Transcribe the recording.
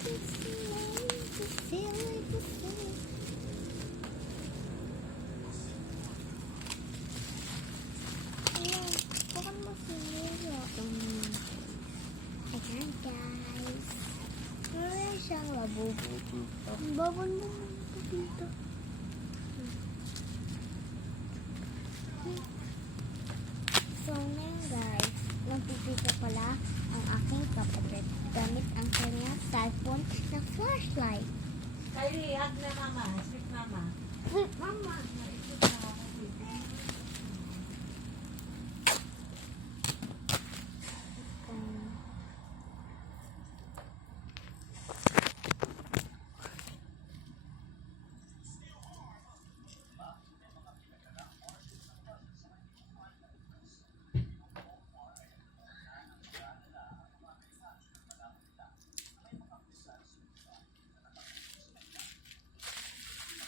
Ayan guys. Meron siyang labubo dito. Babon mo dito. So ngayon guys, nagpipisa pala ang aking kapatid gamit ang kanyang cellphone na flashlight. Kylie, hug na mama. Sweet mama. Mama.